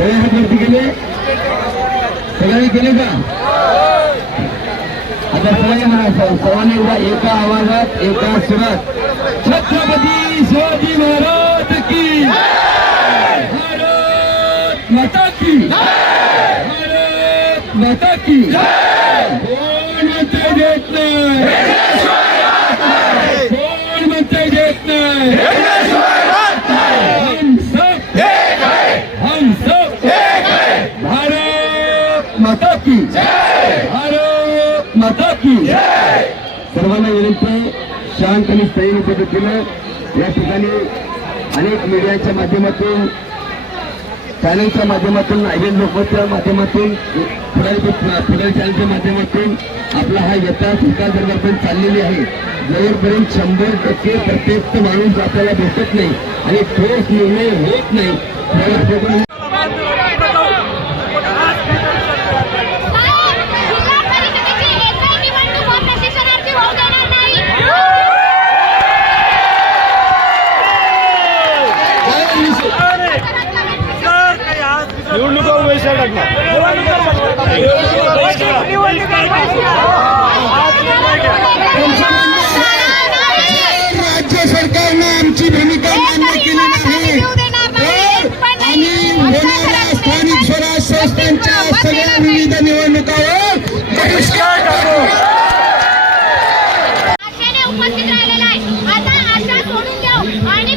सगळे हात वरती केले, सगळ्यांनी केले का? आता सर्वांनी एकदा एका आवाजात एका सुरात छत्रपती शिवाजी महाराज की, भारत माता की, भारत माता की. कोण म्हणते देत नाही, कोण म्हणते देत नाही. हम सब भारत माता की, भारत माता की. सर्वांना विनंती, शांत आणि संयमी पद्धतीनं या ठिकाणी अनेक मीडियाच्या माध्यमातून, चॅनलच्या माध्यमातून, आयएन लोकच्या माध्यमातून, पुढारी चॅनलच्या माध्यमातून आपला हा यथा सरकार चाललेली आहे. जोपर्यंत 100% प्रत्येक माणूस आपल्याला भेटत नाही आणि ठोस निर्णय होत नाही राज्य सरकारने आमची भूमिका मान्य केली नाही आणि होणाऱ्या स्थानिक स्वराज संस्थांच्या सगळ्या विविध निवडणुकांवर बहिष्कार टाकू. उपस्थित राहिलेला आहे. आता आशा सोडून देऊ आणि